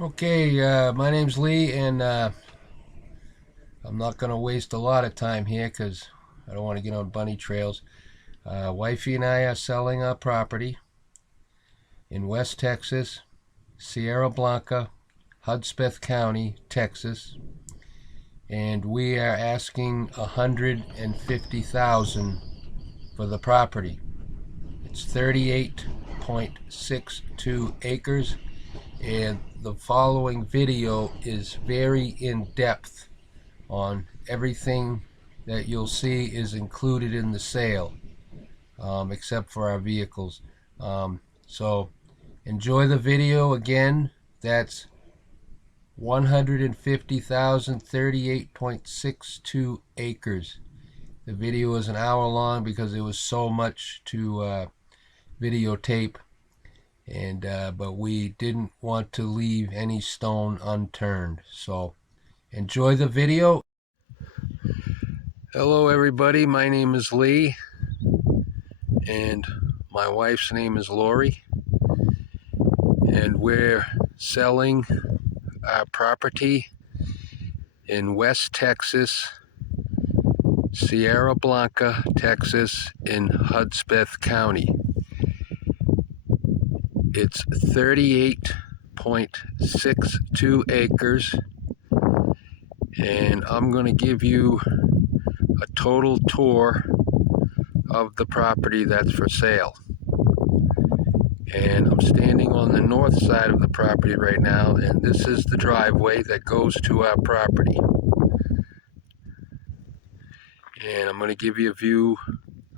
Okay, my name's Lee, and I'm not going to waste a lot of time here because I don't want to get on bunny trails. Wifey and I are selling our property in West Texas, Sierra Blanca, Hudspeth County, Texas, and we are asking $150,000 for the property. It's 38.62 acres, and the following video is very in depth on everything that you'll see is included in the sale, except for our vehicles. So enjoy the video. Again, that's 150,000, 38.62 acres. The video is an hour long because there was so much to videotape, and but we didn't want to leave any stone unturned. So enjoy the video. Hello everybody, my name is Lee, and my wife's name is Lori, and we're selling our property in West Texas, Sierra Blanca, Texas, in Hudspeth County. It's 38.62 acres, and I'm going to give you a total tour of the property that's for sale. And I'm standing on the north side of the property right now, and this is the driveway that goes to our property. And I'm going to give you a view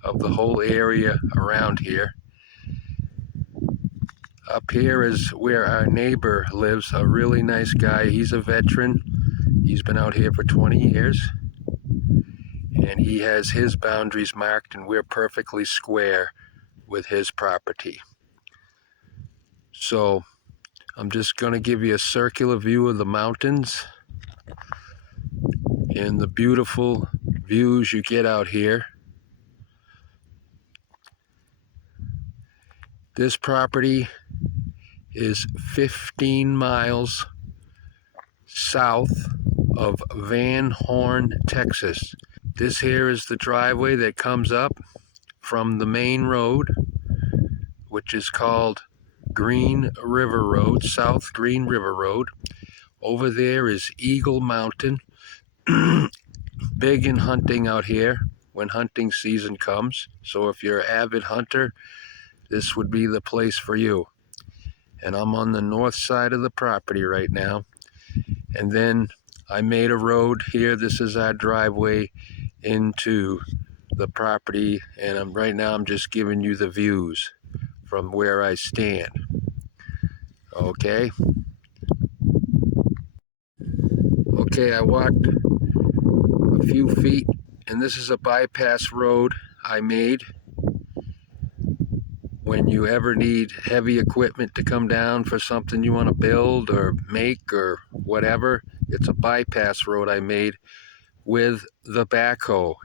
of the whole area around here. Up here is where our neighbor lives, a really nice guy. He's a veteran. He's been out here for 20 years. And he has his boundaries marked, and we're perfectly square with his property. So I'm just going to give you a circular view of the mountains and the beautiful views you get out here. This property is 15 miles south of Van Horn, Texas. This here is the driveway that comes up from the main road, which is called Green River Road, South Green River Road. Over there is Eagle Mountain. Big in hunting out here when hunting season comes. So if you're an avid hunter, this would be the place for you. And I'm on the north side of the property right now. And then I made a road here. This is our driveway into the property. And right now I'm just giving you the views from where I stand. Okay. Okay, I walked a few feet, and this is a bypass road I made. When you ever need heavy equipment to come down for something you want to build or make or whatever, it's a bypass road I made with the backhoe.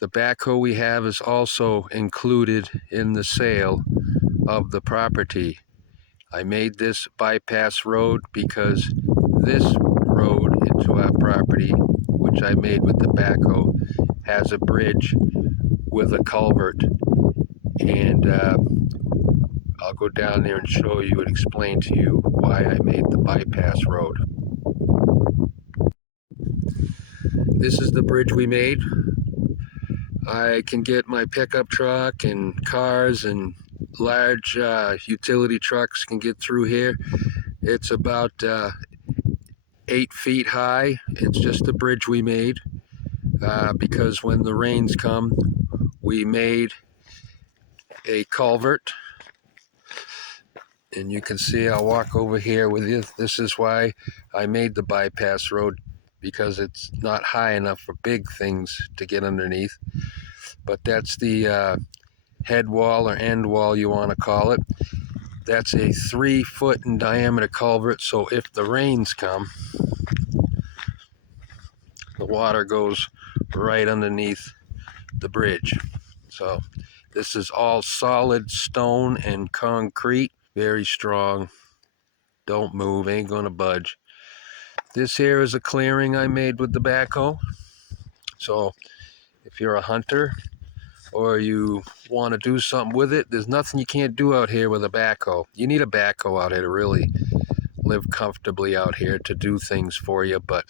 The backhoe we have is also included in the sale of the property. I made this bypass road because this road into our property, which I made with the backhoe, has a bridge with a culvert. And I'll go down there and show you and explain to you why I made the bypass road. This is the bridge we made. I can get my pickup truck and cars and large utility trucks can get through here. It's about 8 feet high. It's just a bridge we made because when the rains come, we made a culvert. And you can see, I'll walk over here with you. This is why I made the bypass road, because it's not high enough for big things to get underneath. But that's the head wall or end wall, you want to call it. That's a 3 foot in diameter culvert, so if the rains come, the water goes right underneath the bridge. So this is all solid stone and concrete, very strong. Don't move, ain't gonna budge. This here is a clearing I made with the backhoe. So if you're a hunter or you want to do something with it, there's nothing you can't do out here with a backhoe. You need a backhoe out here to really live comfortably out here, to do things for you. But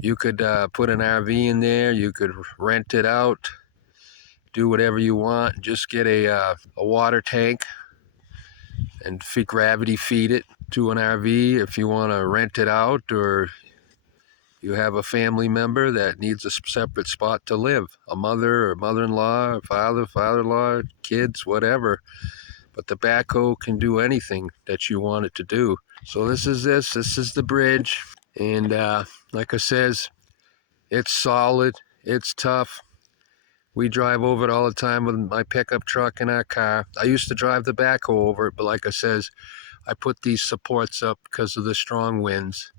you could put an RV in there, you could rent it out, do whatever you want. Just get a water tank and gravity feed it to an RV if you want to rent it out, or you have a family member that needs a separate spot to live, a mother or mother-in-law, or father, father-in-law, kids, whatever. But the backhoe can do anything that you want it to do. So this is the bridge. And like I says, it's solid, it's tough. We drive over it all the time with my pickup truck and our car. I used to drive the backhoe over it, but like I says, I put these supports up because of the strong winds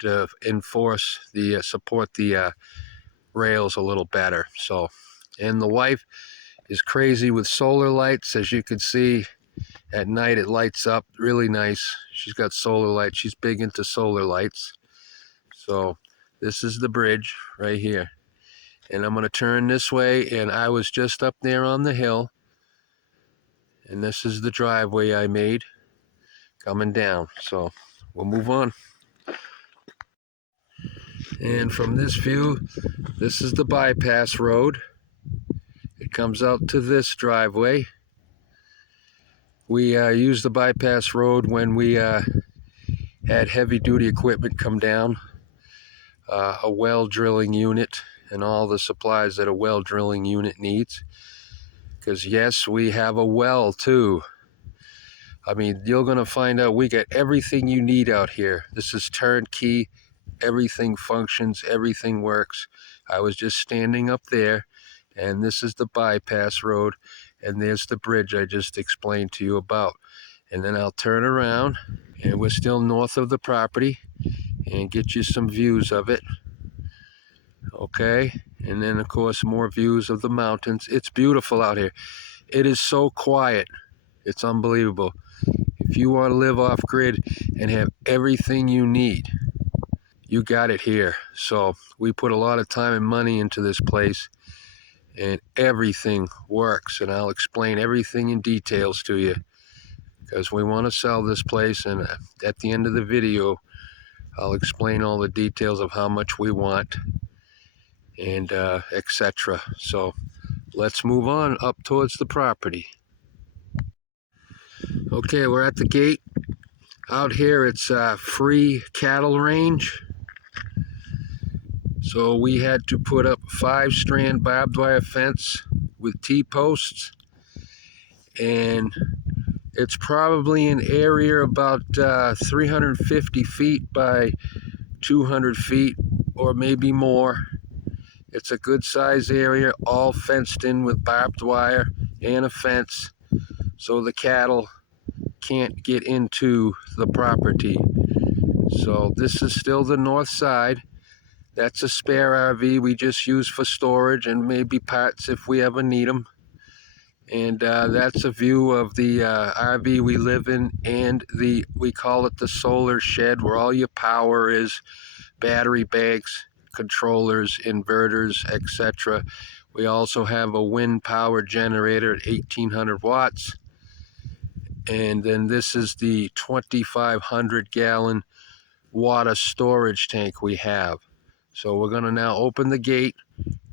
to support the rails a little better. So, and the wife is crazy with solar lights. As you can see, at night it lights up really nice. She's got solar lights. She's big into solar lights. So this is the bridge right here. And I'm going to turn this way, and I was just up there on the hill. And this is the driveway I made coming down. So we'll move on. And from this view, this is the bypass road. It comes out to this driveway. We used the bypass road when we had heavy-duty equipment come down, a well drilling unit, and all the supplies that a well drilling unit needs. Because yes, we have a well too. I mean, you're going to find out we got everything you need out here. This is turnkey. Everything functions, everything works. I was just standing up there, and this is the bypass road, and there's the bridge I just explained to you about. And then I'll turn around, and we're still north of the property, and get you some views of it. Okay, and then of course more views of the mountains. It's beautiful out here. It is so quiet. It's unbelievable. If you want to live off grid and have everything you need, you got it here. So we put a lot of time and money into this place, and everything works. And I'll explain everything in details to you, because we want to sell this place. And at the end of the video, I'll explain all the details of how much we want and etc. So let's move on up towards the property. Okay, we're at the gate. Out here it's a free cattle range. So we had to put up 5-strand barbed wire fence with T-posts, and it's probably an area about 350 feet by 200 feet or maybe more. It's a good size area, all fenced in with barbed wire and a fence, so the cattle can't get into the property. So this is still the north side. That's a spare RV we just use for storage and maybe parts if we ever need them. And that's a view of the RV we live in, and we call it the solar shed, where all your power is, battery banks, controllers, inverters, etc. We also have a wind power generator at 1800 watts. And then this is the 2,500 gallon water storage tank we have. So we're going to now open the gate,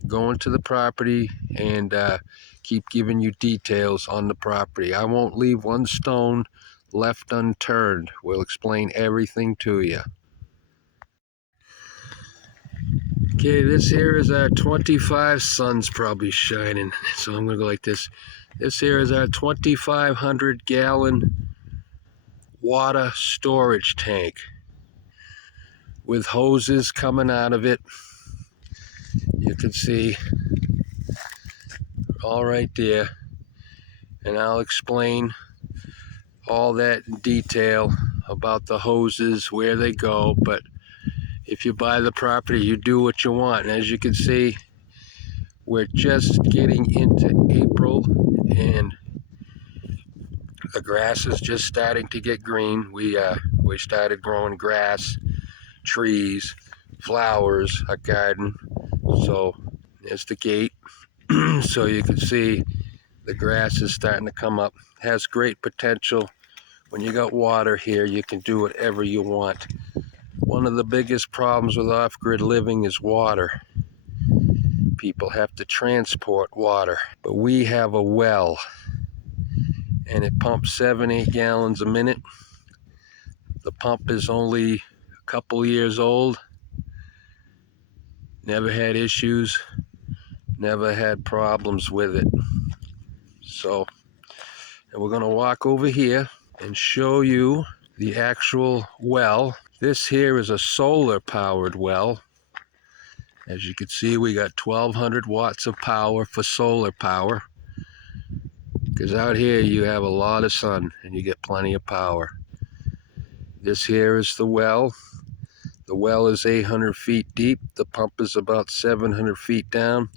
go into the property, and keep giving you details on the property. I won't leave one stone left unturned. We'll explain everything to you. Okay, this here is our 25, sun's probably shining, so I'm going to go like this. This here is our 2,500 gallon water storage tank with hoses coming out of it. You can see all right there, and I'll explain all that in detail about the hoses, where they go. But if you buy the property, you do what you want. And as you can see, we're just getting into April, and the grass is just starting to get green. We driveway. Started growing grass, trees, flowers, a garden. So there's the gate. So you can see the grass is starting to come up. Has great potential. When you got water here, you can do whatever you want. One of the biggest problems with off-grid living is water. People have to transport water, but we have a well, and it pumps 7-8 gallons a minute. The pump is only a couple years old. Never had issues, never had problems with it. So, and we're gonna walk over here and show you the actual well. This here is a solar powered well. As you can see, we got 1200 watts of power for solar power, because out here you have a lot of sun and you get plenty of power. This here is the well. The well is 800 feet deep. The pump is about 700 feet down,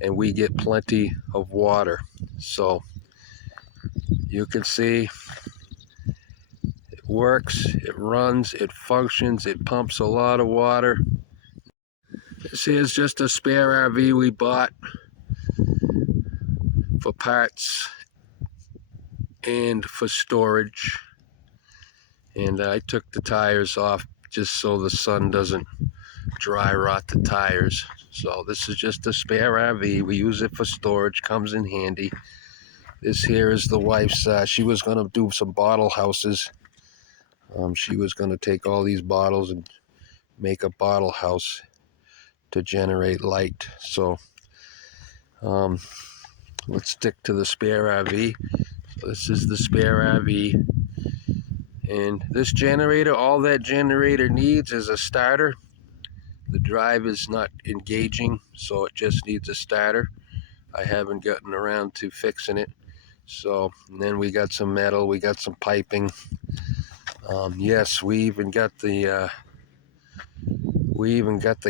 and we get plenty of water. So you can see it works, it runs, it functions, it pumps a lot of water. This here's just a spare RV we bought for parts and for storage. And I took the tires off just so the sun doesn't dry rot the tires. So this is just a spare RV. We use it for storage, comes in handy. This here is the wife's, she was going to do some bottle houses. She was going to take all these bottles and make a bottle house to generate light. So let's stick to the spare RV. So this is the spare RV. And this generator, all that generator needs is a starter. The drive is not engaging, so it just needs a starter. I haven't gotten around to fixing it. So, and then we got some metal, we got some piping. Yes, we even got the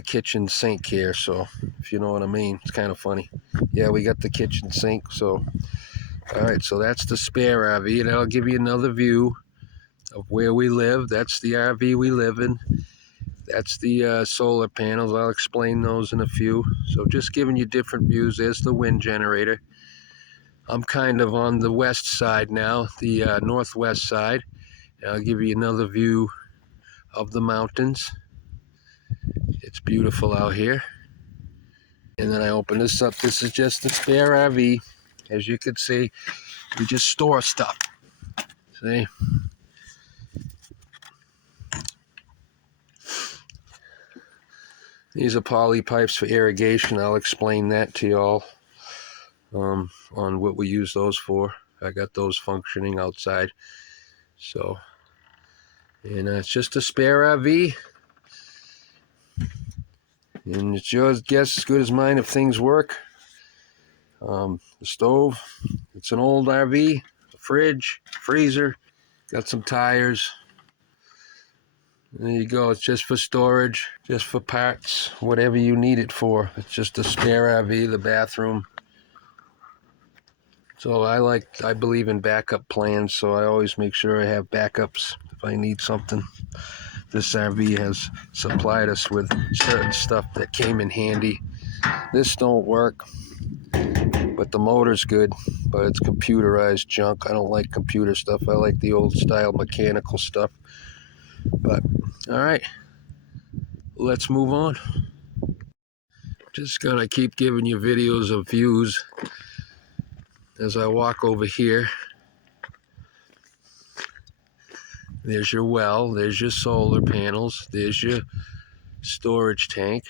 kitchen sink here, so if you know what I mean. It's kind of funny. Yeah, we got the kitchen sink. So all right, so that's the spare RV, and I'll give you another view of where we live. That's the RV we live in. That's the solar panels. I'll explain those in a few. So just giving you different views. There's the wind generator. I'm kind of on the west side now, the northwest side. And I'll give you another view of the mountains. It's beautiful out here. And then I open this up. This is just the spare RV. As you can see, we just store stuff. See? These are poly pipes for irrigation. I'll explain that to y'all on what we use those for. I got those functioning outside. So, and it's just a spare RV. And it's your guess as good as mine if things work. The stove, it's an old RV, a fridge, freezer, got some tires. There you go. It's just for storage, just for parts, whatever you need it for. It's just a spare RV, the bathroom. So I believe in backup plans, so I always make sure I have backups if I need something. This RV has supplied us with certain stuff that came in handy. This don't work, but the motor's good, but it's computerized junk. I don't like computer stuff. I like the old style mechanical stuff. But all right, let's move on. Just gonna keep giving you videos of views as I walk over here. There's your well, there's your solar panels, there's your storage tank.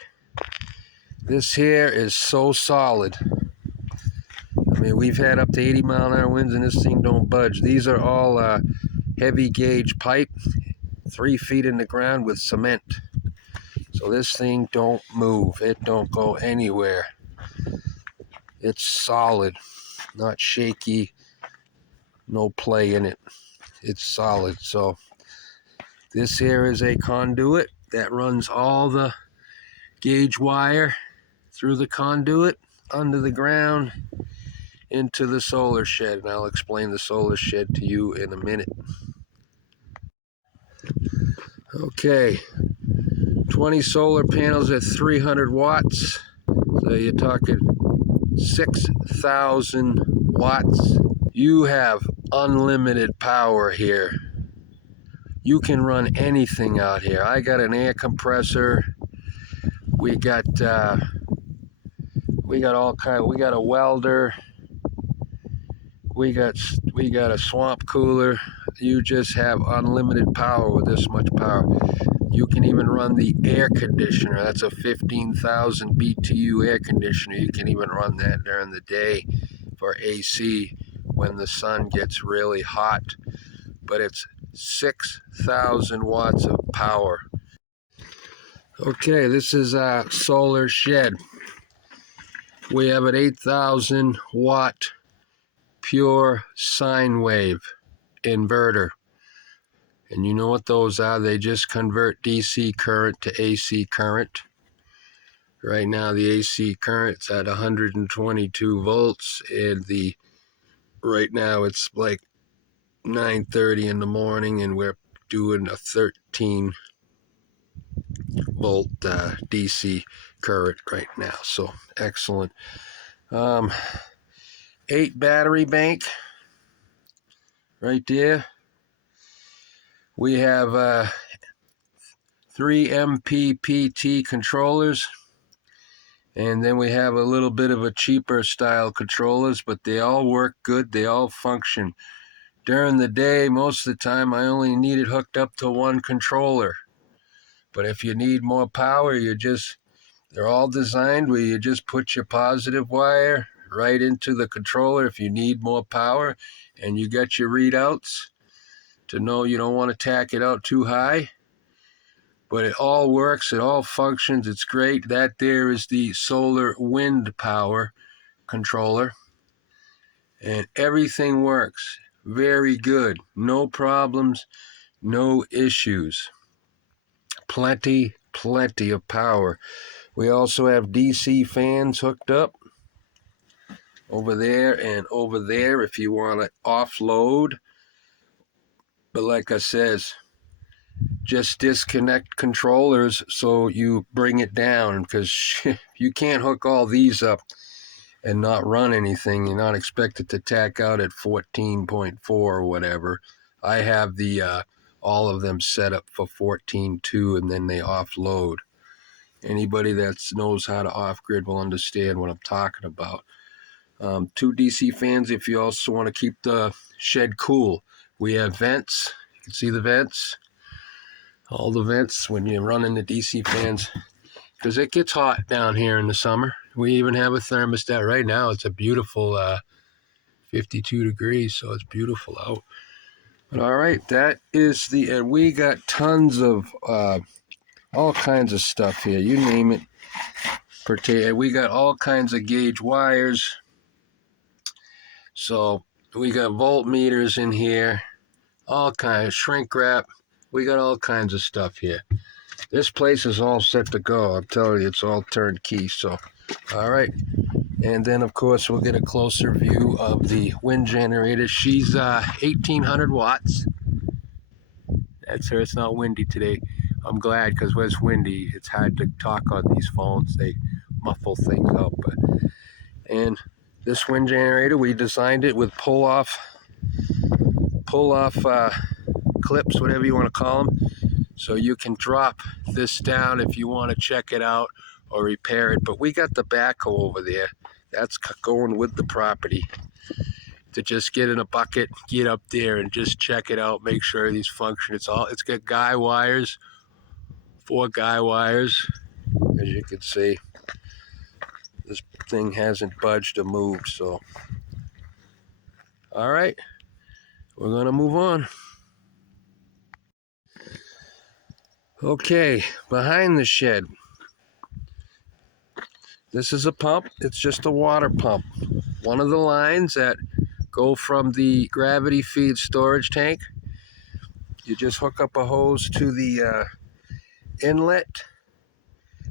This here is so solid. I mean, we've had up to 80 mile an hour winds and this thing don't budge. These are all heavy gauge pipe, 3 feet in the ground with cement. So this thing don't move, it don't go anywhere. It's solid, not shaky, no play in it. It's solid. So this here is a conduit that runs all the gauge wire through the conduit under the ground into the solar shed, and I'll explain the solar shed to you in a minute. Okay, 20 solar panels at 300 watts. So you're talking 6,000 watts. You have unlimited power here. You can run anything out here. I got an air compressor. We got all kind. We got a welder. We got a swamp cooler. You just have unlimited power with this much power. You can even run the air conditioner. That's a 15,000 BTU air conditioner. You can even run that during the day for AC when the sun gets really hot. But it's 6,000 watts of power. Okay, this is a solar shed. We have an 8,000 watt pure sine wave inverter. And you know what those are? They just convert DC current to AC current. Right now the AC current's at 122 volts, and right now it's like 9:30 in the morning, and we're doing a 13 volt DC current right now. So excellent. 8 battery bank right there. We have 3 MPPT controllers, and then we have a little bit of a cheaper style controllers, but they all work good. They all function. During the day, most of the time, I only need it hooked up to one controller. But if you need more power, they're all designed where you just put your positive wire right into the controller if you need more power, and you got your readouts to know you don't want to tack it out too high. But it all works, it all functions, it's great. That there is the solar wind power controller, and everything works very good. No problems, no issues. Plenty of power. We also have DC fans hooked up over there and over there if you want to offload. But like I says, just disconnect controllers so you bring it down, because you can't hook all these up and not run anything. You're not expected to tack out at 14.4 or whatever. I have all of them set up for 14.2, and then they offload. Anybody that knows how to off-grid will understand what I'm talking about. 2 DC fans if you also want to keep the shed cool. We have vents. You can see the vents. All the vents when you're running the DC fans, because it gets hot down here in the summer. We even have a thermostat. Right now it's a beautiful 52 degrees, so it's beautiful out. But all right, that is and we got tons of all kinds of stuff here. You name it. We got all kinds of gauge wires. So we got voltmeters in here, all kinds of shrink wrap. We got all kinds of stuff here. This place is all set to go. I'm telling you, it's all turnkey. So, all right. And then, of course, we'll get a closer view of the wind generator. She's 1,800 watts. That's her. It's not windy today. I'm glad, because when it's windy, it's hard to talk on these phones. They muffle things up. And this wind generator, we designed it with pull-off clips, whatever you want to call them. So you can drop this down if you want to check it out or repair it. But we got the backhoe over there. That's going with the property to just get in a bucket, get up there and just check it out, make sure these function. It's got guy wires, 4 guy wires. As you can see, this thing hasn't budged or moved. So, all right, we're going to move on. Okay, behind the shed, this is a pump. It's just a water pump. One of the lines that go from the gravity feed storage tank. You just hook up a hose to the inlet.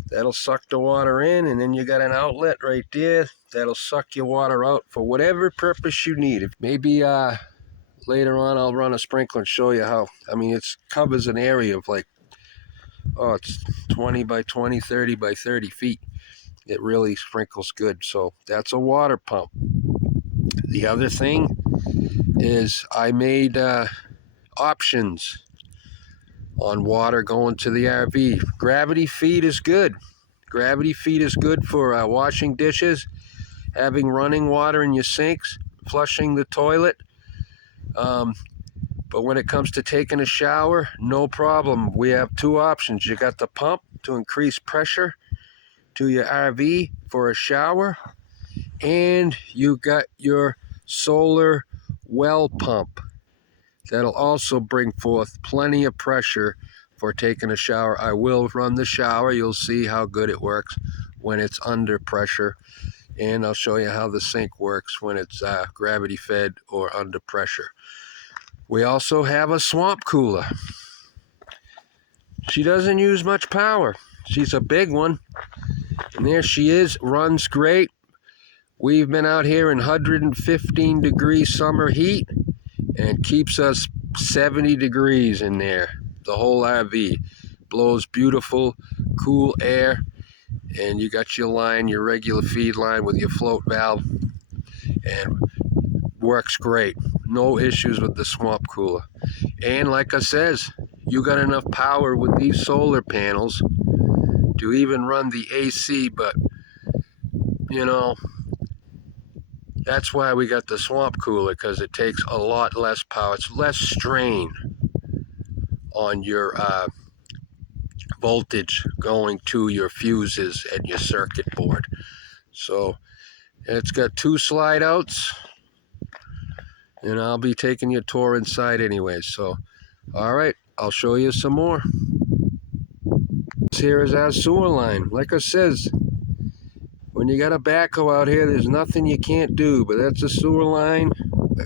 That'll suck the water in, and then you got an outlet right there that'll suck your water out for whatever purpose you need. If maybe later on I'll run a sprinkler and show you how. I mean, it covers an area of like Oh, it's 20 by 20, 30 by 30 feet. It really sprinkles good. So that's a water pump. The other thing is I made options on water going to the RV. Gravity feed is good. Gravity feed is good for washing dishes, having running water in your sinks, flushing the toilet. But when it comes to taking a shower, no problem. We have two options. You got the pump to increase pressure to your RV for a shower, and you got your solar well pump that'll also bring forth plenty of pressure for taking a shower. I will run the shower. You'll see how good it works when it's under pressure, and I'll show you how the sink works when it's gravity fed or under pressure. We also have a swamp cooler. She doesn't use much power. She's a big one, and there she is, runs great. We've been out here in 115 degree summer heat, and keeps us 70 degrees in there. The whole RV blows beautiful, cool air, and you got your line, your regular feed line with your float valve, and works great. No issues with the swamp cooler. And like I says, you got enough power with these solar panels to even run the AC, but you know, that's why we got the swamp cooler, because it takes a lot less power. It's less strain on your voltage going to your fuses and your circuit board. So it's got two slide outs, and I'll be taking you a tour inside anyway. So, all right, I'll show you some more. Here is our sewer line. Like I says, when you got a backhoe out here, there's nothing you can't do, but that's a sewer line.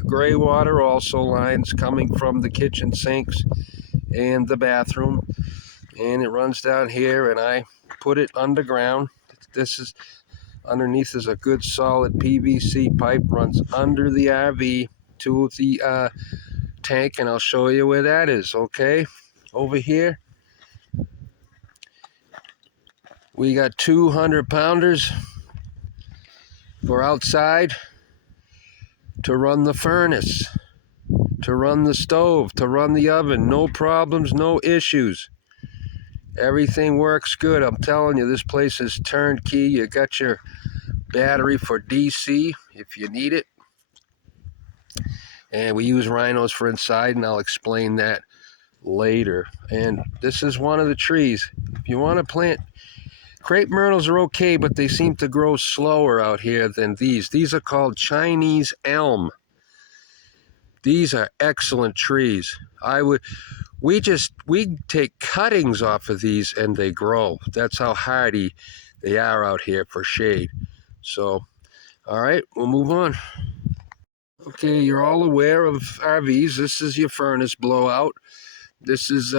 Gray water also lines coming from the kitchen sinks and the bathroom, and it runs down here, and I put it underground. This is underneath is a good solid PVC pipe, runs under the RV to the tank, and I'll show you where that is. Okay, over here we got 200 pounders for outside to run the furnace, to run the stove, to run the oven. No problems, no issues. Everything works good. I'm telling you, this place is turnkey. You got your battery for DC if you need it. And we use rhinos for inside, and I'll explain that later. And this is one of the trees. If you want to plant, crepe myrtles are okay, but they seem to grow slower out here than these. These are called Chinese elm. These are excellent trees. We take cuttings off of these and they grow. That's how hardy they are out here for shade. So, all right, we'll move on. Okay, you're all aware of RVs. This is your furnace blowout. This is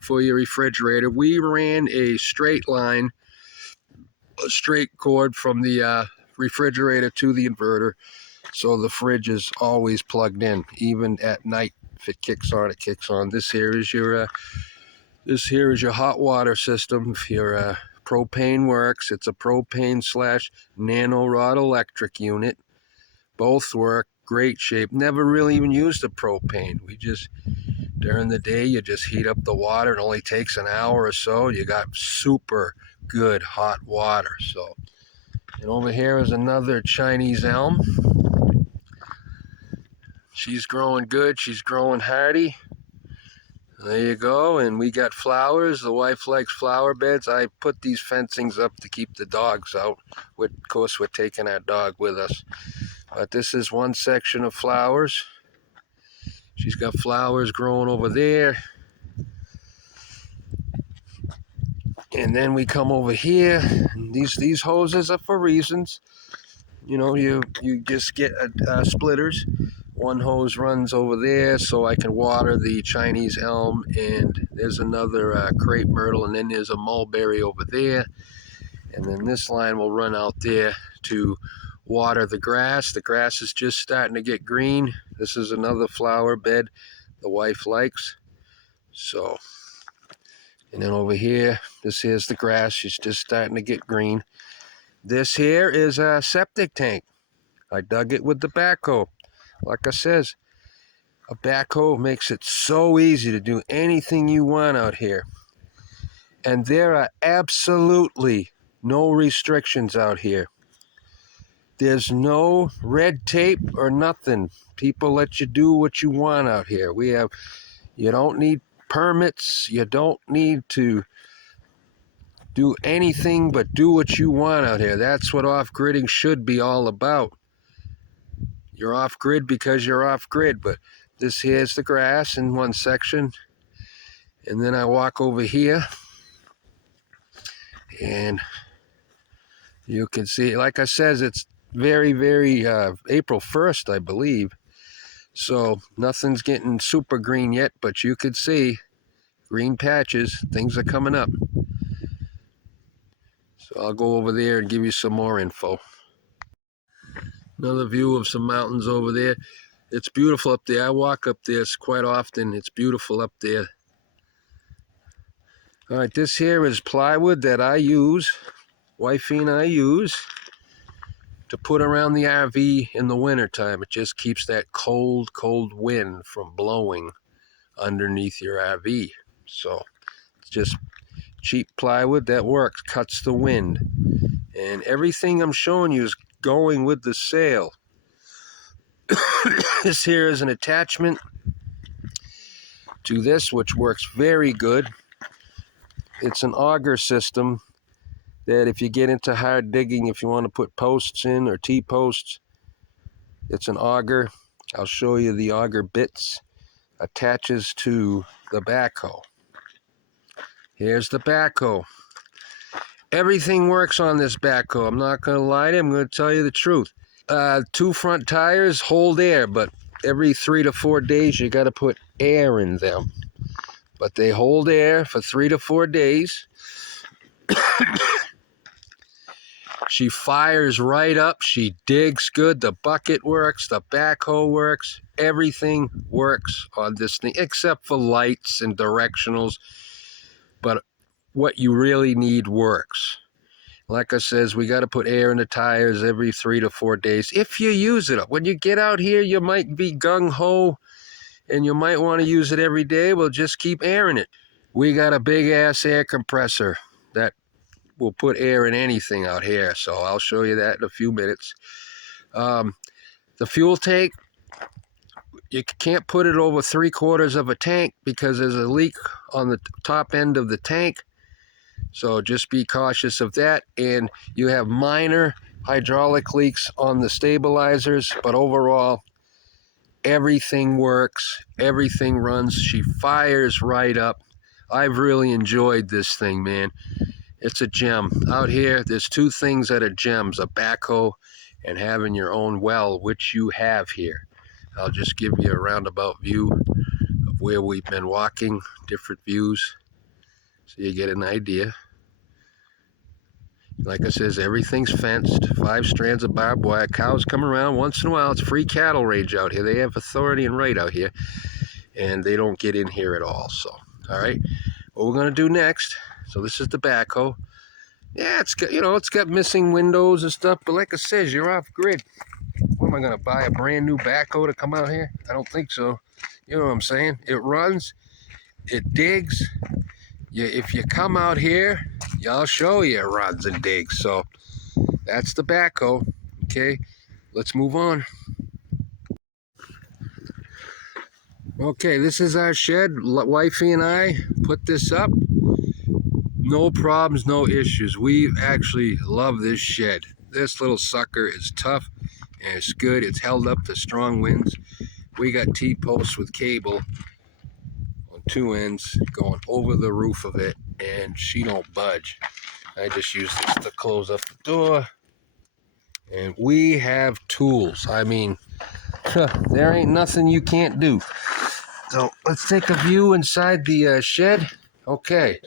for your refrigerator. We ran a straight line, a straight cord from the refrigerator to the inverter, so the fridge is always plugged in, even at night. If it kicks on, it kicks on. This here is your hot water system. If your propane works, it's a propane / nano rod electric unit. Both work, great shape. Never really even used the propane. We just, during the day, you just heat up the water. It only takes an hour or so. You got super good hot water. So, and over here is another Chinese elm. She's growing good. She's growing hardy. There you go. And we got flowers. The wife likes flower beds. I put these fencings up to keep the dogs out. Of course, we're taking our dog with us. But this is one section of flowers. She's got flowers growing over there. And then we come over here. These hoses are for reasons. You know, you just get splitters. One hose runs over there so I can water the Chinese elm, and there's another crepe myrtle, and then there's a mulberry over there. And then this line will run out there to water the grass. The grass is just starting to get green. This is another flower bed the wife likes. So, And then over here, this here's the grass. She's just starting to get green. This here is a septic tank. I dug it with the backhoe. Like I says, a backhoe makes it so easy to do anything you want out here. And there are absolutely no restrictions out here. There's no red tape or nothing. People let you do what you want out here. You don't need permits. You don't need to do anything but do what you want out here. That's what off-gridding should be all about. You're off-grid because you're off-grid, but this here's the grass in one section. And then I walk over here and you can see, like I says, it's very, very April 1st, I believe. So nothing's getting super green yet, but you could see green patches. Things are coming up. So I'll go over there and give you some more info. Another view of some mountains over there. It's beautiful up there. I walk up there quite often. It's beautiful up there. All right, this here is plywood that I use, wifey and I use, to put around the RV in the wintertime. It just keeps that cold, cold wind from blowing underneath your RV. So it's just cheap plywood that works, cuts the wind. And everything I'm showing you is going with the sail. This here is an attachment to this, which works very good. It's an auger system that if you get into hard digging, if you want to put posts in or T-posts, it's an auger. I'll show you the auger bits. Attaches to the backhoe. Here's the backhoe. Everything works on this backhoe. I'm not going to lie to you. I'm going to tell you the truth. 2 front tires hold air, but every 3 to 4 days you got to put air in them. But they hold air for 3 to 4 days. She fires right up. She digs good. The bucket works. The backhoe works. Everything works on this thing except for lights and directionals. But what you really need works. Like I says, we got to put air in the tires every 3 to 4 days. If you use it, when you get out here, you might be gung-ho and you might want to use it every day. Well, just keep airing it. We got a big-ass air compressor that will put air in anything out here. So I'll show you that in a few minutes. The fuel tank, you can't put it over 3/4 of a tank because there's a leak on the top end of the tank. So just be cautious of that. And you have minor hydraulic leaks on the stabilizers, but overall, everything works. Everything runs. She fires right up. I've really enjoyed this thing, man. It's a gem. Out here, there's 2 things that are gems, a backhoe and having your own well, which you have here. I'll just give you a roundabout view of where we've been walking, different views, so you get an idea. Like I says, everything's fenced, 5 strands of barbed wire. Cows come around once in a while. It's free cattle range out here. They have authority and right out here, and they don't get in here at all. So, all right, what we're going to do next, so this is the backhoe. Yeah, it's got, it's got missing windows and stuff, but like I says, you're off grid. What am I going to buy a brand new backhoe to come out here? I don't think so. You know what I'm saying? It runs, it digs. If you come out here, I'll show you it runs and digs. So that's the backhoe. Okay, let's move on. Okay, this is our shed. Wifey and I put this up. No problems, no issues. We actually love this shed. This little sucker is tough and it's good. It's held up to strong winds. We got T-posts with cable on 2 ends going over the roof of it, and she don't budge. I just use this to close up the door. And we have tools. I mean, there ain't nothing you can't do. So let's take a view inside the shed. Okay,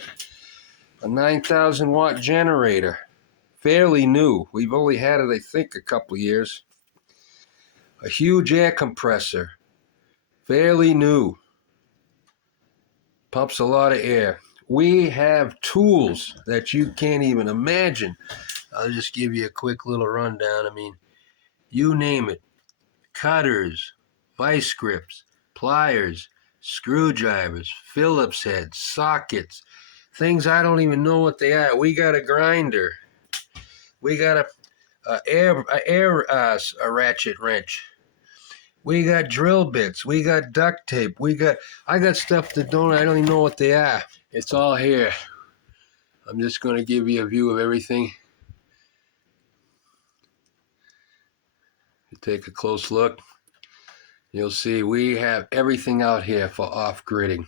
a 9,000 watt generator, fairly new. We've only had it, I think, a couple years. A huge air compressor, fairly new. Pumps a lot of air. we have tools that you can't even imagine. I'll just give you a quick little rundown. I mean, you name it. Cutters, vice grips, pliers, screwdrivers, Phillips heads, sockets, things I don't even know what they are. We got a grinder. We got a ratchet wrench. We got drill bits. We got duct tape. I got stuff that I don't even know what they are. It's all here. I'm just going to give you a view of everything. You take a close look. You'll see we have everything out here for off-gridding.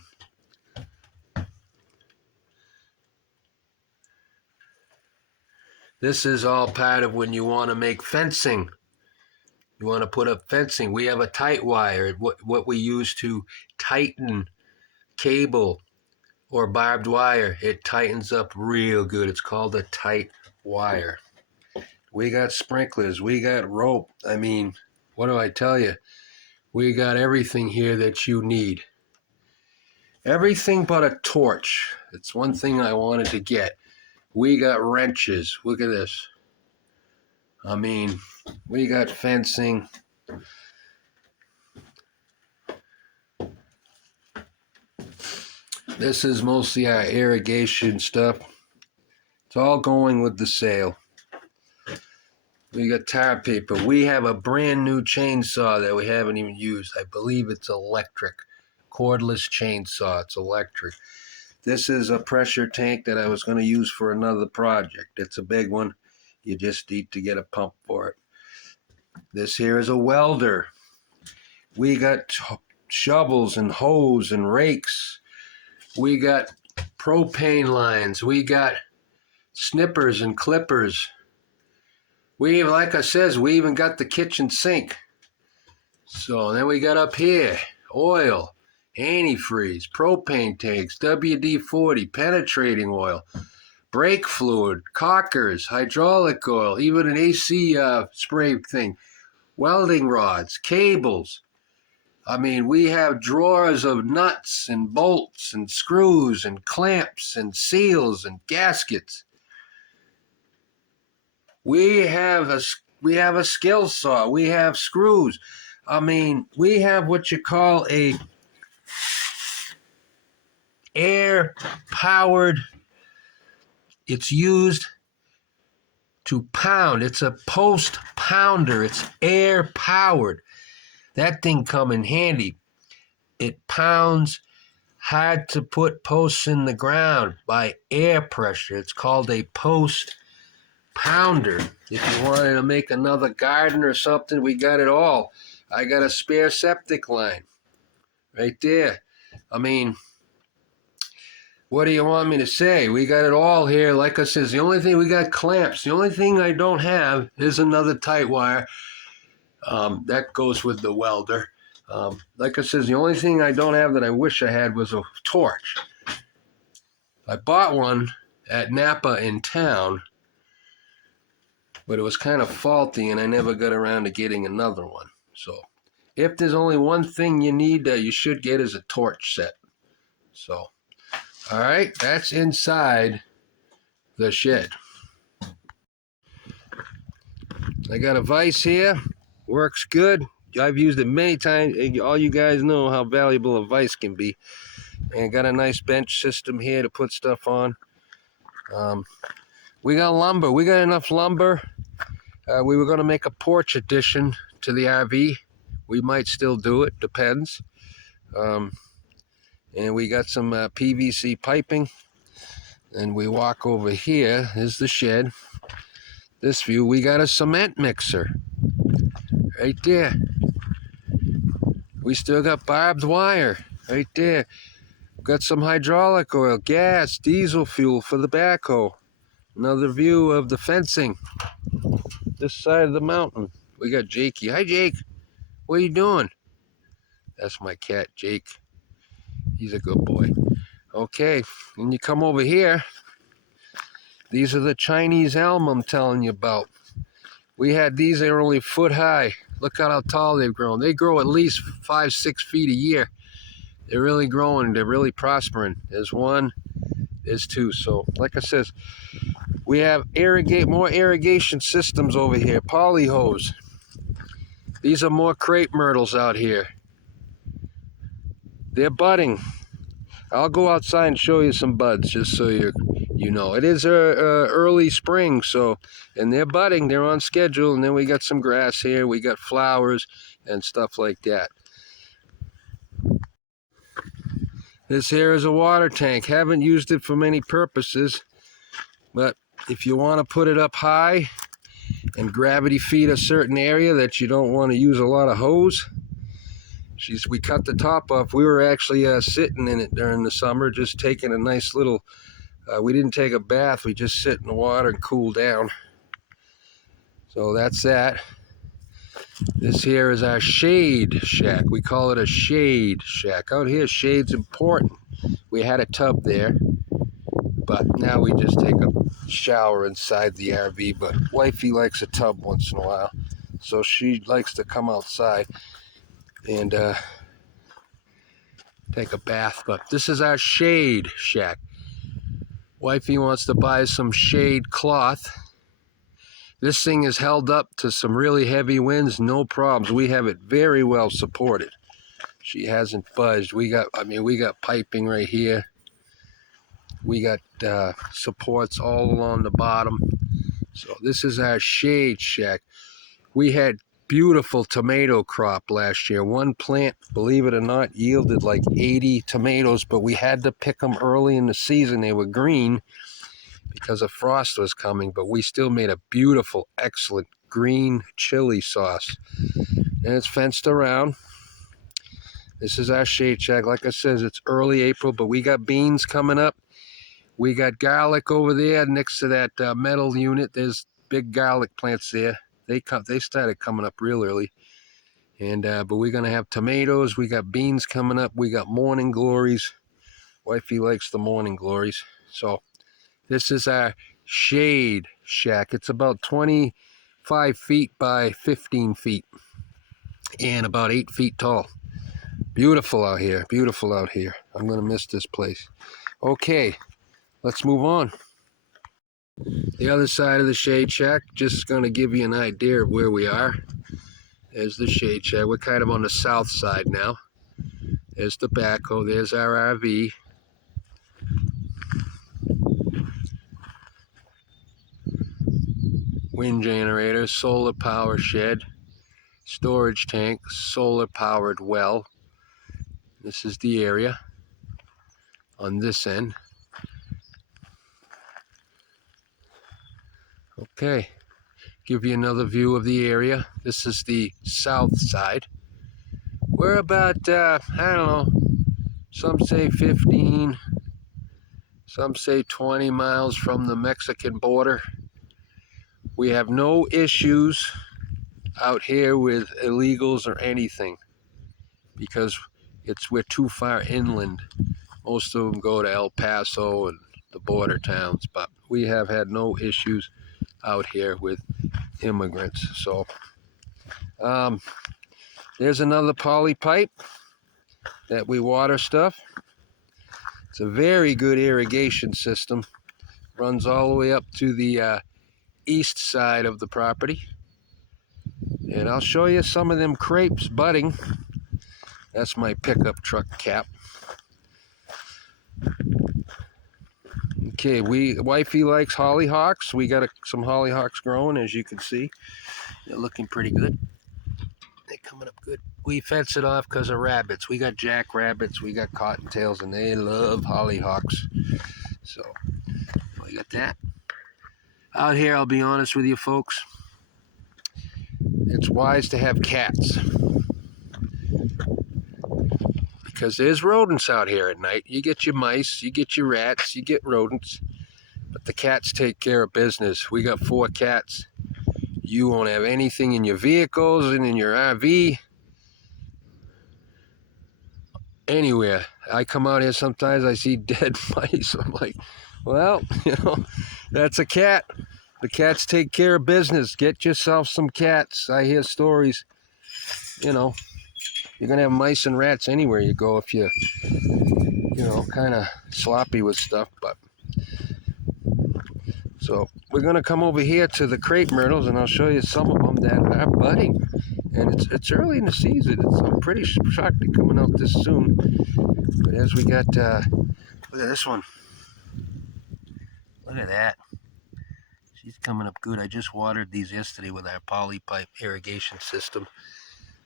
This is all part of when you want to make fencing. You want to put up fencing. We have a tight wire, what we use to tighten cable or barbed wire. It tightens up real good. It's called a tight wire. We got sprinklers. We got rope. I mean, what do I tell you? We got everything here that you need. Everything but a torch. It's one thing I wanted to get. We got wrenches. Look at this. I mean, we got fencing. This is mostly our irrigation stuff. It's all going with the sale. We got tar paper. We have a brand new chainsaw that we haven't even used. I believe it's electric. Cordless chainsaw. It's electric. This is a pressure tank that I was going to use for another project. It's a big one. You just need to get a pump for it. This here is a welder. We got shovels and hoes and rakes. We got propane lines. We got snippers and clippers. We, like I says, we even got the kitchen sink. So then we got up here, oil, antifreeze, propane tanks, WD-40, penetrating oil, brake fluid, caulkers, hydraulic oil, even an AC spray thing, welding rods, cables. I mean, we have drawers of nuts and bolts and screws and clamps and seals and gaskets. We have a skill saw. We have screws. I mean, we have what you call a air-powered. It's used to pound. It's a post pounder. It's air-powered. That thing come in handy. It pounds hard to put posts in the ground by air pressure. It's called a post pounder. If you wanted to make another garden or something, we got it all. I got a spare septic line right there. I mean, what do you want me to say? We got it all here. Like I said, the only thing, we got clamps. The only thing I don't have is another tight wire. That goes with the welder. Like I said, the only thing I don't have that I wish I had was a torch. I bought one at Napa in town, but it was kind of faulty and I never got around to getting another one. So if there's only one thing you need that you should get is a torch set. So, all right, that's inside the shed. I got a vise here. Works good. I've used it many times. All you guys know how valuable a vise can be. And I got a nice bench system here to put stuff on. We got lumber. We got enough lumber. We were going to make a porch addition to the RV. We might still do it. Depends. And we got some PVC piping. And we walk over here. Here's the shed. This view. We got a cement mixer. Right there. We still got barbed wire. Right there. Got some hydraulic oil, gas, diesel fuel for the backhoe. Another view of the fencing. This side of the mountain. We got Jakey. Hi, Jake. What are you doing? That's my cat, Jake. He's a good boy. Okay, and you come over here. These are the Chinese elm I'm telling you about. We had these, they were only a foot high. Look at how tall they've grown. They grow at least 5-6 feet a year. They're really growing. They're really prospering. There's 1, There's two. So like I says, we have more irrigation systems over here. Poly hose. These are more crepe myrtles out here. They're budding. I'll go outside and show you some buds just so you know. It is early spring, so, and they're budding. They're on schedule. And then we got some grass here. We got flowers and stuff like that. This here is a water tank. Haven't used it for many purposes, but if you want to put it up high and gravity feed a certain area that you don't want to use a lot of hose, we cut the top off. We were actually sitting in it during the summer, just taking a nice little, we didn't take a bath, we just sit in the water and cool down. So that's that. This here is our shade shack. We call it a shade shack. Out here, shade's important. We had a tub there, but now we just take a shower inside the RV. But wifey likes a tub once in a while, so she likes to come outside and take a bath. But this is our shade shack. Wifey wants to buy some shade cloth. This thing is held up to some really heavy winds, no problems. We have it very well supported. She hasn't budged. We got piping right here. We got supports all along the bottom. So this is our shade shack. We had beautiful tomato crop last year. One plant, believe it or not, yielded like 80 tomatoes, but we had to pick them early in the season. They were green because a frost was coming, but we still made a beautiful, excellent green chili sauce. And it's fenced around. This is our shade shack. Like I said, it's early April, but we got beans coming up. We got garlic over there next to that metal unit. There's big garlic plants there. They started coming up real early. And but we're gonna have tomatoes. We got beans coming up. We got morning glories. Wifey likes the morning glories. So this is our shade shack. It's about 25 feet by 15 feet and about 8 feet tall. Beautiful out here. Beautiful out here. I'm gonna miss this place. Okay, let's move on. The other side of the shade shack, just gonna give you an idea of where we are. There's the shade shack. We're kind of on the south side now. There's the backhoe. There's our RV. Wind generator, solar power shed, storage tank, solar powered well. This is the area on this end. Okay, give you another view of the area. This is the south side. We're about, I don't know, some say 15, some say 20 miles from the Mexican border. We have no issues out here with illegals or anything because we're too far inland. Most of them go to El Paso and the border towns, but we have had no issues out here with immigrants. So there's another poly pipe that we water stuff. It's a very good irrigation system. Runs all the way up to the east side of the property. And I'll show you some of them crepes budding. That's my pickup truck cap. Okay, wifey likes hollyhocks. We got some hollyhocks growing, as you can see. They're looking pretty good. They're coming up good. We fence it off because of rabbits. We got jackrabbits, we got cottontails, and they love hollyhocks. So we got that. Out here, I'll be honest with you folks, it's wise to have cats. Because there's rodents out here at night. You get your mice, you get your rats, you get rodents. But the cats take care of business. We got 4 cats. You won't have anything in your vehicles and in your RV. Anywhere. I come out here sometimes, I see dead mice. I'm like, well, that's a cat. The cats take care of business. Get yourself some cats. I hear stories, you're going to have mice and rats anywhere you go if you, kind of sloppy with stuff. But So we're going to come over here to the crepe myrtles, and I'll show you some of them that are budding. And it's early in the season. I'm pretty shocked they're coming out this soon. But as we got, look at this one. Look at that. She's coming up good. I just watered these yesterday with our poly pipe irrigation system.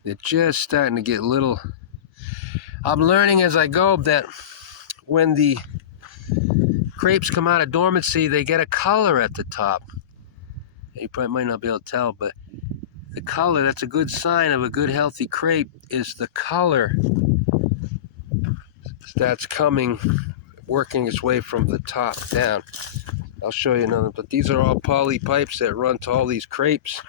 They're just starting to get little. I'm learning as I go that when the crepes come out of dormancy, they get a color at the top. You probably might not be able to tell, but the color, that's a good sign of a good healthy crepe, is the color that's coming, working its way from the top down. I'll show you another, but these are all poly pipes that run to all these crepes.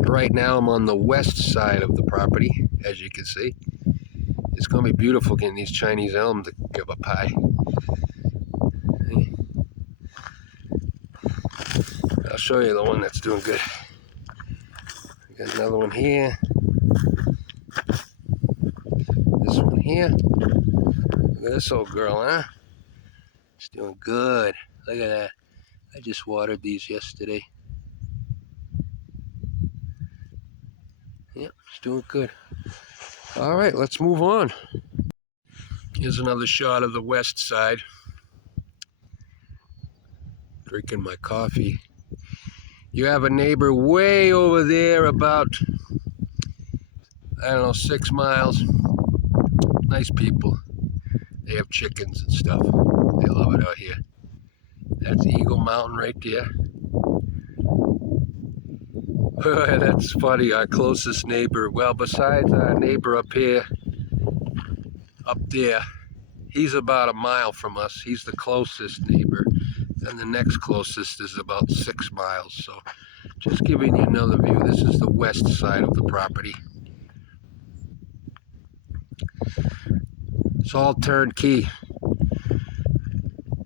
Right now I'm on the west side of the property, as you can see. It's going to be beautiful getting these Chinese elm to give a pie. I'll show you the one that's doing good. Got another one here. This one here. Look at this old girl, huh? She's doing good. Look at that. I just watered these yesterday. Yep, she's doing good. All right, let's move on. Here's another shot of the west side. Drinking my coffee. You have a neighbor way over there about, I don't know, 6 miles. Nice people. They have chickens and stuff. They love it out here. That's Eagle Mountain right there. That's funny, our closest neighbor. Well, besides our neighbor up here, up there, he's about a mile from us. He's the closest neighbor. And the next closest is about 6 miles. So just giving you another view. This is the west side of the property. It's all turnkey.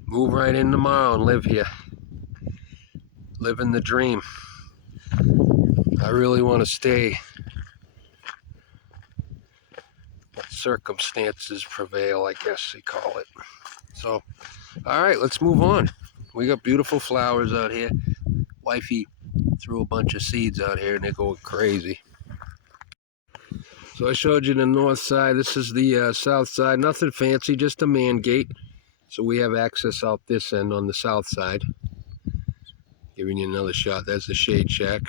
Move right in tomorrow and live here. Living the dream. I really want to stay. But circumstances prevail, I guess they call it. So, all right, let's move on. We got beautiful flowers out here. Wifey threw a bunch of seeds out here and they're going crazy. So I showed you the north side. This is the south side. Nothing fancy, just a man gate. So we have access out this end on the south side. Giving you another shot. That's the shade shack.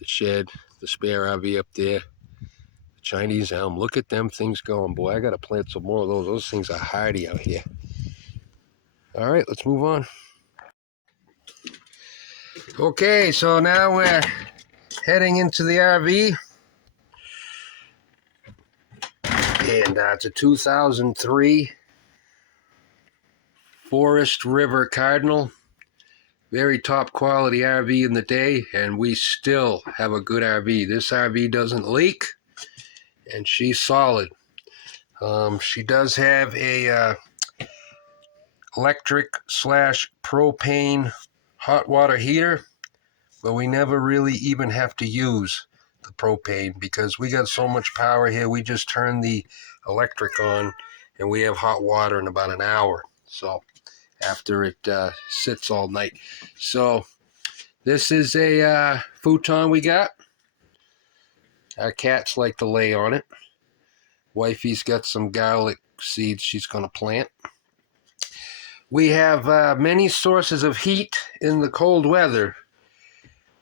The shed, the spare RV up there. The Chinese elm. Look at them things going. Boy, I got to plant some more of those. Those things are hardy out here. All right, let's move on. Okay, so now we're heading into the RV. And it's a 2003 Forest River Cardinal. Very top quality RV in the day, and we still have a good RV. This RV doesn't leak, and she's solid. She does have a electric / propane hot water heater, but we never really even have to use the propane because we got so much power here. We just turn the electric on and we have hot water in about an hour. So after it sits all night. So this is a futon we got. Our cats like to lay on it. Wifey's got some garlic seeds she's going to plant. We have many sources of heat in the cold weather.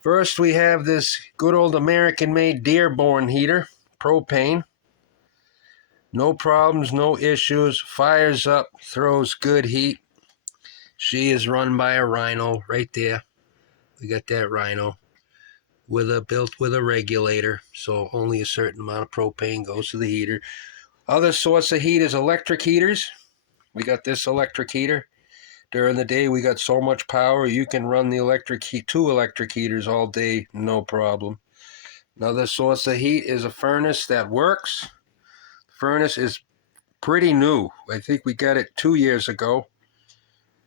First, we have this good old American-made Dearborn heater, propane. No problems, no issues. Fires up, throws good heat. She is run by a Rhino right there. We got that Rhino built with a regulator, so only a certain amount of propane goes to the heater. Other source of heat is electric heaters. We got this electric heater. During the day, we got so much power, you can run the two electric heaters all day, no problem. Another source of heat is a furnace that works. The furnace is pretty new. I think we got it 2 years ago.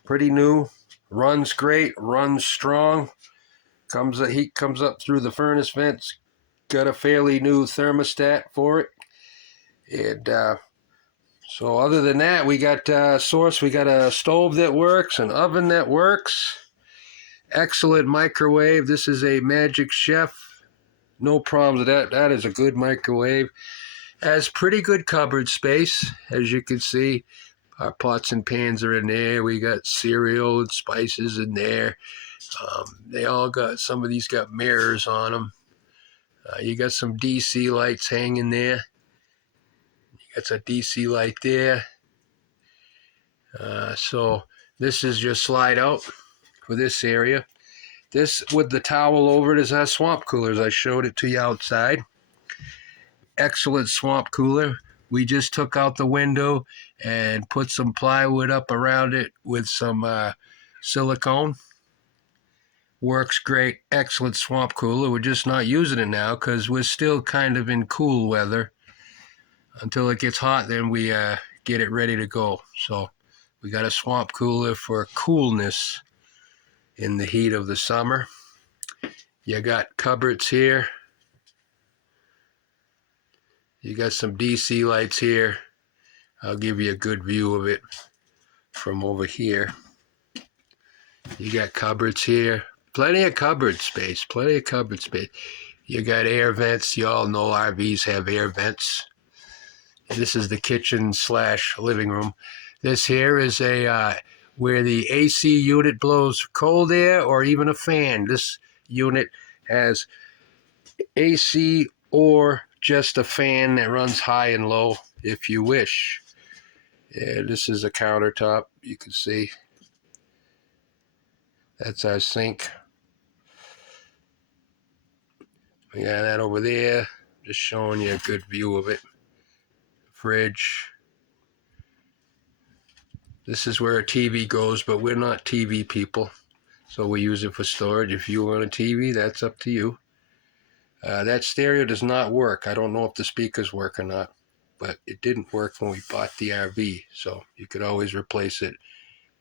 Pretty new, runs great, runs strong. Heat comes up through the furnace vents. Got a fairly new thermostat for it. And So other than that, we got we got a stove that works, an oven that works, excellent microwave. This is a Magic Chef. No problems with that. That is a good microwave. Has pretty good cupboard space, as you can see. Our pots and pans are in there. We got cereal and spices in there. They all got, some of these got mirrors on them. You got some DC lights hanging there. That's a DC light there. So this is your slide out for this area. This with the towel over it is our swamp coolers. I showed it to you outside. Excellent swamp cooler. We just took out the window and put some plywood up around it with some silicone. Works great. Excellent swamp cooler. We're just not using it now because we're still kind of in cool weather. Until it gets hot, then we get it ready to go. So we got a swamp cooler for coolness in the heat of the summer. You got cupboards here. You got some DC lights here. I'll give you a good view of it from over here. You got cupboards here. Plenty of cupboard space. Plenty of cupboard space. You got air vents. You all know RVs have air vents. This is the kitchen / living room. This here is a where the AC unit blows cold air or even a fan. This unit has AC or just a fan that runs high and low if you wish. Yeah, this is a countertop, you can see. That's our sink. We got that over there. Just showing you a good view of it. Fridge. This is where a TV goes, but we're not TV people, so we use it for storage. If you want a TV, that's up to you. That stereo does not work. I don't know if the speakers work or not, but it didn't work when we bought the RV, so you could always replace it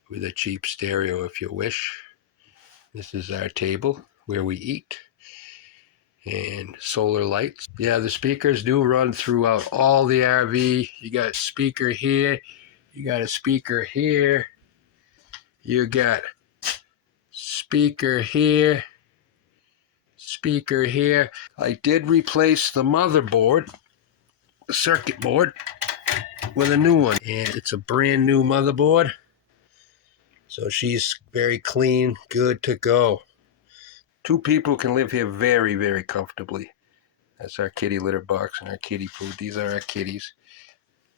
with a cheap stereo if you wish. This is our table where we eat, and solar lights. Yeah, the speakers do run throughout all the RV. You got a speaker here, you got a speaker here, you got speaker here, speaker here. I did replace the motherboard, the circuit board, with a new one, and it's a brand new motherboard, so she's very clean, good to go. 2 people can live here very, very comfortably. That's our kitty litter box and our kitty food. These are our kitties.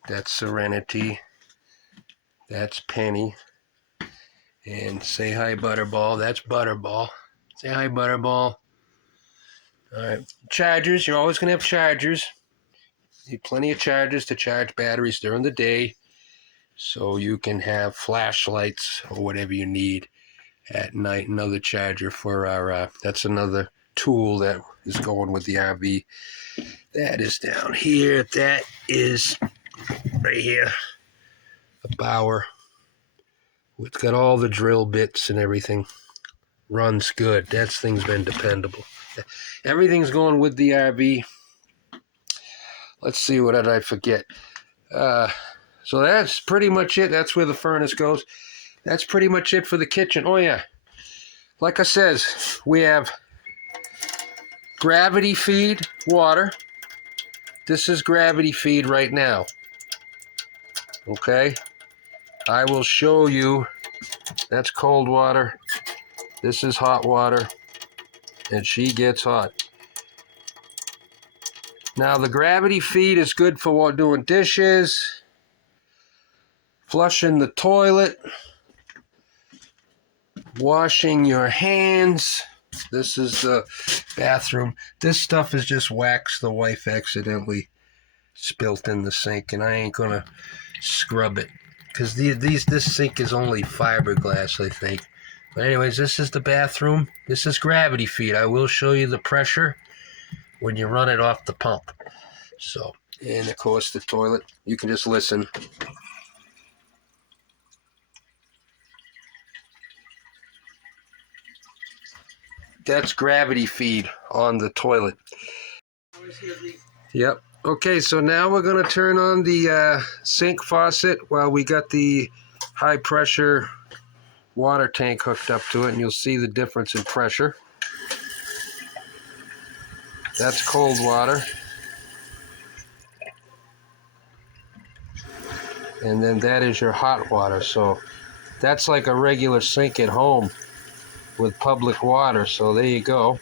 That's Serenity. That's Penny. And say hi, Butterball. That's Butterball. Say hi, Butterball. All right. Chargers. You're always going to have chargers. You need plenty of chargers to charge batteries during the day, so you can have flashlights or whatever you need at night. Another charger for our, that's another tool that is going with the RV. That is down here. That is right here. A Bauer. It's got all the drill bits and everything. Runs good. That thing's been dependable. Everything's going with the RV. Let's see, what did I forget? So that's pretty much it. That's where the furnace goes. That's pretty much it for the kitchen. Oh yeah, like I says, we have gravity feed water. This is gravity feed right now. Okay, I will show you. That's cold water. This is hot water, and she gets hot. Now the gravity feed is good for doing dishes, flushing the toilet, washing your hands. This is the bathroom. This stuff is just wax the wife accidentally spilt in the sink, and I ain't gonna scrub it because this sink is only fiberglass, I think. But anyways, this is the bathroom. This is gravity feed. I will show you the pressure when you run it off the pump. So, and of course the toilet, you can just listen. That's gravity feed on the toilet. Yep, Okay, so now we're going to turn on the sink faucet while we got the high pressure water tank hooked up to it, and you'll see the difference in pressure. That's cold water. And then that is your hot water. So that's like a regular sink at home with public water. So there you go.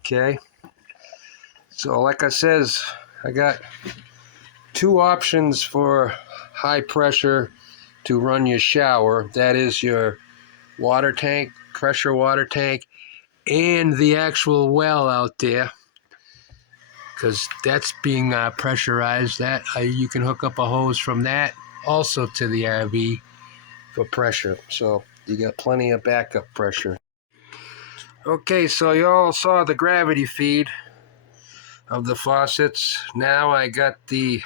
Okay. So like I says, I got two options for high pressure to run your shower. That is your water tank, pressure water tank, and the actual well out there, because that's being pressurized. That you can hook up a hose from that also to the RV for pressure. So you got plenty of backup pressure. Okay, so you all saw the gravity feed of the faucets. Now I got the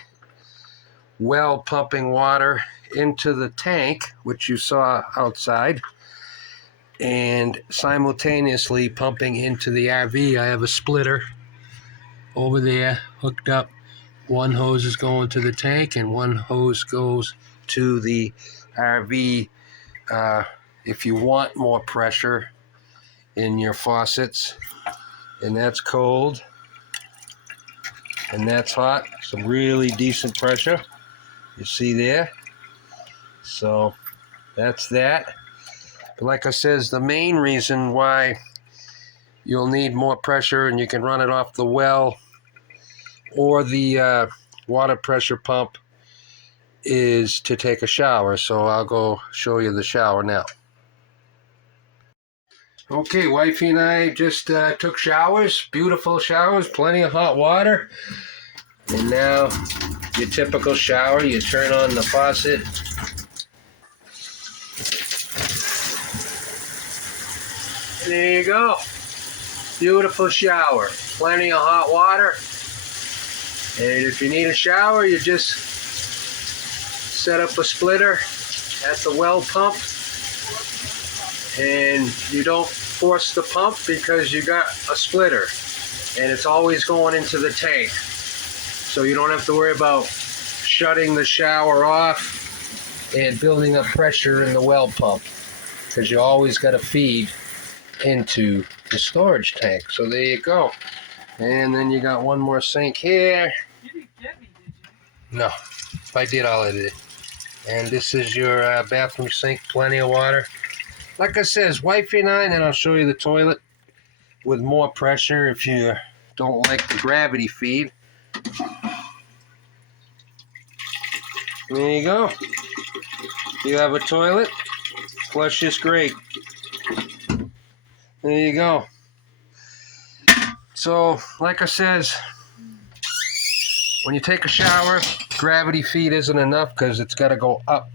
well pumping water into the tank, which you saw outside, and simultaneously pumping into the RV. I have a splitter over there hooked up. One hose is going to the tank and one hose goes to the RV. If you want more pressure in your faucets, and that's cold and that's hot, some really decent pressure you see there. So that's that. But like I says, the main reason why you'll need more pressure, and you can run it off the well or the water pressure pump, is to take a shower. So I'll go show you the shower now. Okay, wifey and I just took showers, beautiful showers, plenty of hot water. And now your typical shower, you turn on the faucet. And there you go. Beautiful shower, plenty of hot water. And if you need a shower, you just set up a splitter at the well pump, and you don't force the pump because you got a splitter, and it's always going into the tank. So you don't have to worry about shutting the shower off and building up pressure in the well pump, because you always got to feed into the storage tank. So there you go. And then you got one more sink here. You didn't get me, did you? No, if I did, all I did. And this is your bathroom sink, plenty of water. Like I says, wifey and I, and then I'll show you the toilet with more pressure if you don't like the gravity feed. There you go. You have a toilet, flushes great. There you go. So, like I says, when you take a shower, gravity feed isn't enough because it's got to go up.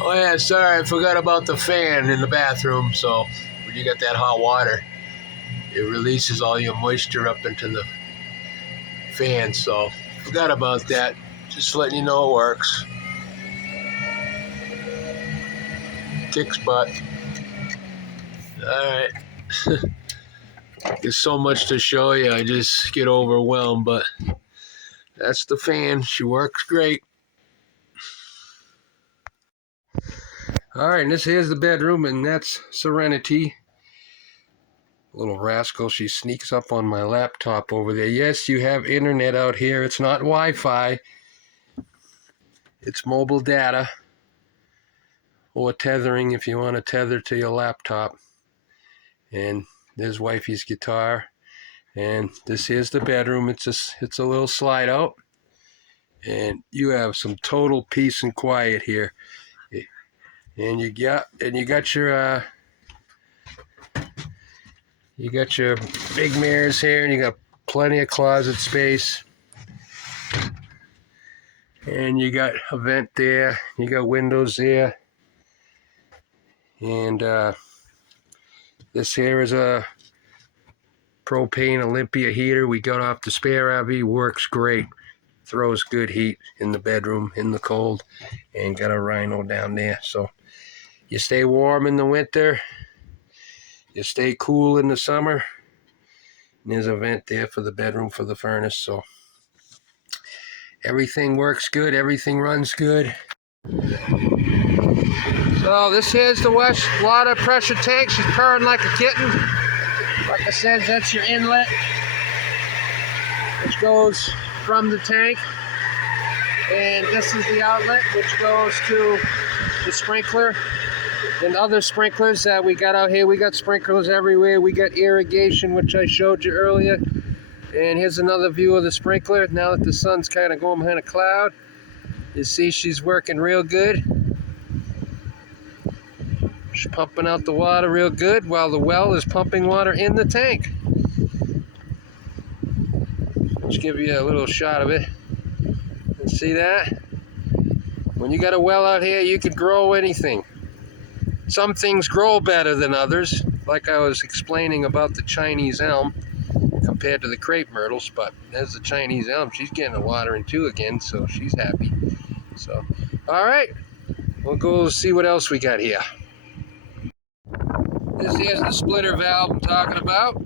Oh yeah, sorry, I forgot about the fan in the bathroom. So when you got that hot water, it releases all your moisture up into the fan. So forgot about that. Just letting you know it works. Kicks butt. All right. There's so much to show you, I just get overwhelmed, but that's the fan. She works great. All right, and here's the bedroom, and that's Serenity. Little rascal, she sneaks up on my laptop over there. Yes, you have internet out here. It's not Wi-Fi. It's mobile data, or tethering if you want to tether to your laptop. And there's wifey's guitar. And this is the bedroom. It's a little slide out, and you have some total peace and quiet here. And you got your big mirrors here, and you got plenty of closet space. And you got a vent there. You got windows there. And this here is a propane Olympia heater we got off the spare RV. Works great. Throws good heat in the bedroom in the cold. And got a rhino down there. So you stay warm in the winter. You stay cool in the summer. And there's a vent there for the bedroom for the furnace. So everything works good. Everything runs good. So this here's the water pressure tank. She's purring like a kitten. Like I said, that's your inlet, which goes from the tank. And this is the outlet, which goes to the sprinkler and other sprinklers that we got out here. We got sprinklers everywhere. We got irrigation, which I showed you earlier. And here's another view of the sprinkler. Now that the sun's kind of going behind a cloud, you see she's working real good. She's pumping out the water real good while the well is pumping water in the tank. Let's give you a little shot of it. And see that? When you got a well out here, you could grow anything. Some things grow better than others, like I was explaining about the Chinese elm compared to the crepe myrtles, but there's the Chinese elm. She's getting the water in too again, so she's happy. So, all right, we'll go see what else we got here. This here's the splitter valve I'm talking about.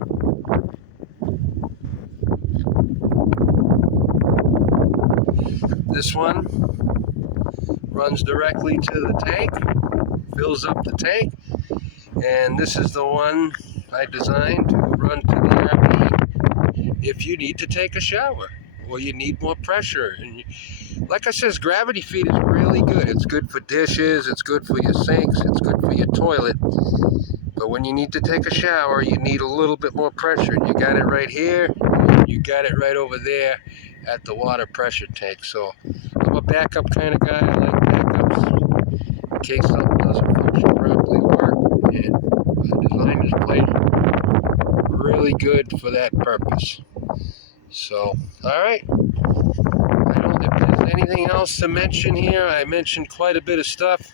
This one runs directly to the tank, fills up the tank, and this is the one I designed to run to the RV if you need to take a shower or you need more pressure. And like I said, gravity feed is really good. It's good for dishes, it's good for your sinks, it's good for your toilet. But when you need to take a shower, you need a little bit more pressure. And you got it right here, you got it right over there at the water pressure tank. So I'm a backup kind of guy. I like backups in case something doesn't function properly work. And I designed this place really good for that purpose. So, all right. I don't know if there's anything else to mention here. I mentioned quite a bit of stuff.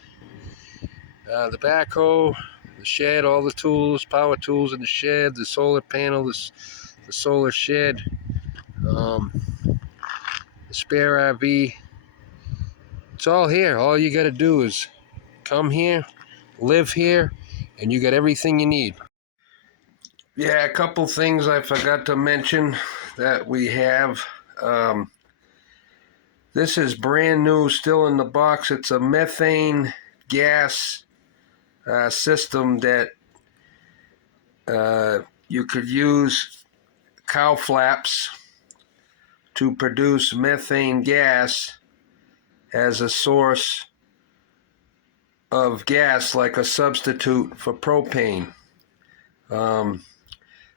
The backhoe, the shed, all the tools, power tools in the shed, the solar panel, the solar shed, the spare RV. It's all here. All you got to do is come here, live here, and you got everything you need. Yeah, a couple things I forgot to mention that we have. This is brand new, still in the box. It's a methane gas system that you could use cow flaps to produce methane gas as a source of gas, like a substitute for propane.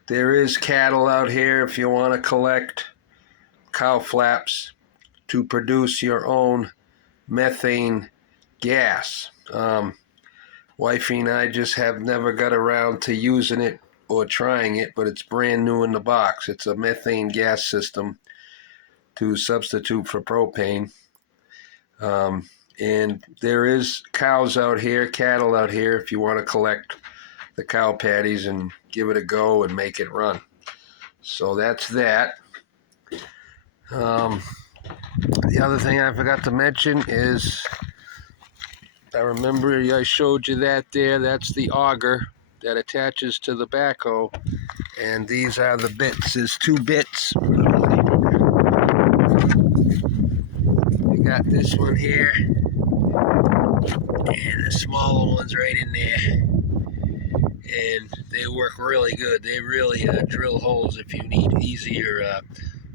There is cattle out here if you want to collect cow flaps to produce your own methane gas. Wifey and I just have never got around to using it or trying it, but it's brand new in the box. It's a methane gas system to substitute for propane. And there is cows out here, cattle out here, if you want to collect the cow patties and give it a go and make it run. So that's that. The other thing I forgot to mention is, I remember I showed you that there. That's the auger that attaches to the backhoe. And these are the bits. There's two bits. We got this one here. And the smaller one's right in there. And they work really good. They really drill holes if you need easier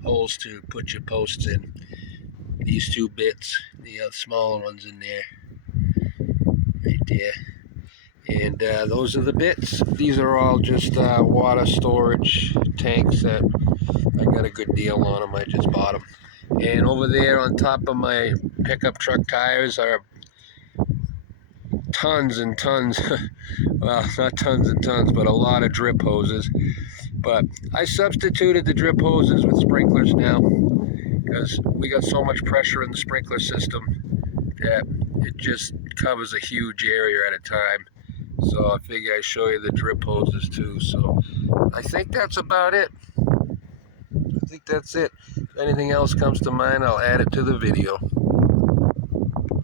holes to put your posts in. These two bits. The smaller one's in there. Right there. And those are the bits. These are all just water storage tanks that I got a good deal on them. I just bought them. And over there on top of my pickup truck tires are tons and tons, well, not tons and tons, but a lot of drip hoses. But I substituted the drip hoses with sprinklers now because we got so much pressure in the sprinkler system that it just covers a huge area at a time. So I figure I show you the drip hoses too. So I think that's about it. I think that's it. If anything else comes to mind, I'll add it to the video.